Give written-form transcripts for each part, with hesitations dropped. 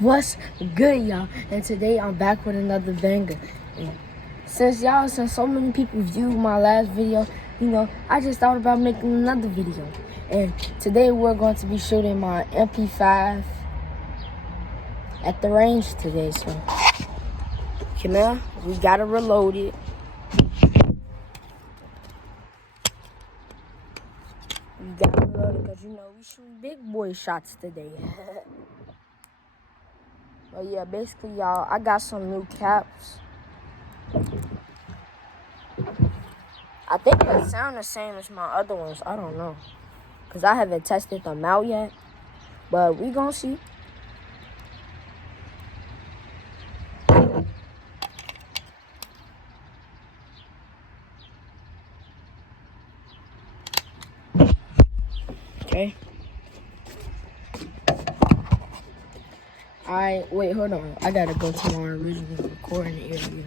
What's good, y'all? And today I'm back with another banger. And since so many people viewed my last video, I just thought about making another video. And today we're going to be shooting my mp5 at the range today. So come on, we gotta reload it. We gotta reload it because we shooting big boy shots today. But yeah, basically, y'all, I got some new caps. I think they sound the same as my other ones. I don't know, because I haven't tested them out yet. But we gonna see. Okay. Wait, hold on. I gotta go to my original recording area.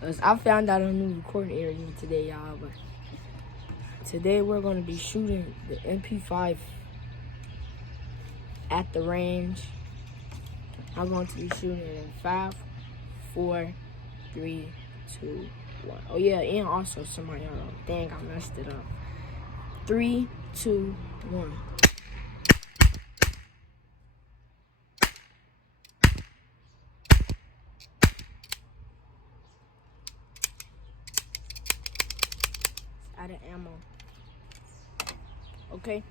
Cause I found out a new recording area today, y'all. But today we're gonna be shooting the mp5 at the range. I'm going to be shooting it in 5, 4, 3, 2, 1. Oh yeah, and also somebody else. Dang, I messed it up. 3, 2, 1. Out of ammo. Okay,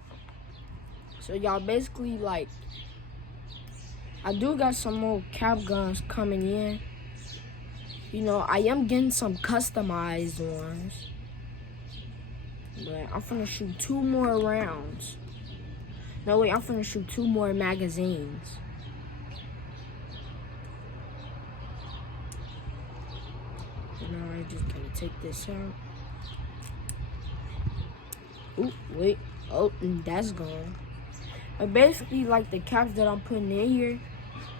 so y'all, basically, like, I do got some more cap guns coming in. I am getting some customized ones, but I'm finna shoot 2 more rounds. No, wait, I'm finna shoot 2 more magazines. Now I just gotta take this out. Ooh, wait. Oh, that's gone. But basically, like, the caps that I'm putting in here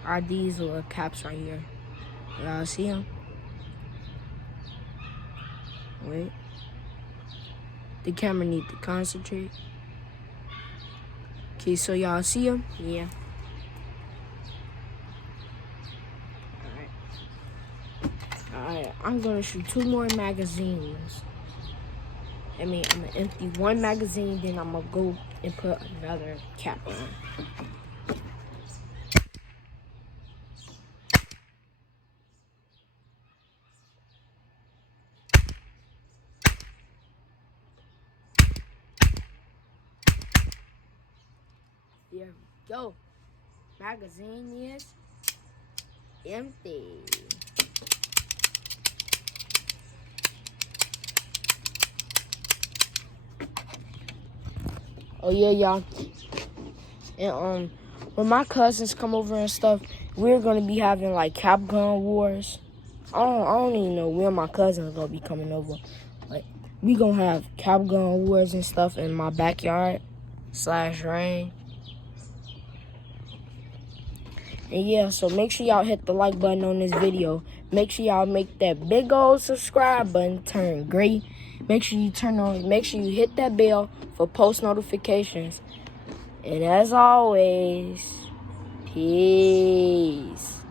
are these little caps right here. Y'all see them? Wait. The camera needs to concentrate. Okay, so y'all see them? Yeah. Alright, I'm gonna shoot 2 more magazines. I'm gonna empty 1 magazine, then I'm gonna go and put another cap on. There we go. Magazine is empty. Oh yeah, y'all. And when my cousins come over and stuff, we're gonna be having like cap gun wars. I don't even know where my cousins gonna be coming over. Like, we gonna have cap gun wars and stuff in my backyard / range. And yeah, so make sure y'all hit the like button on this video. Make sure y'all make that big old subscribe button turn gray. Make sure you hit that bell for post notifications. And as always, peace.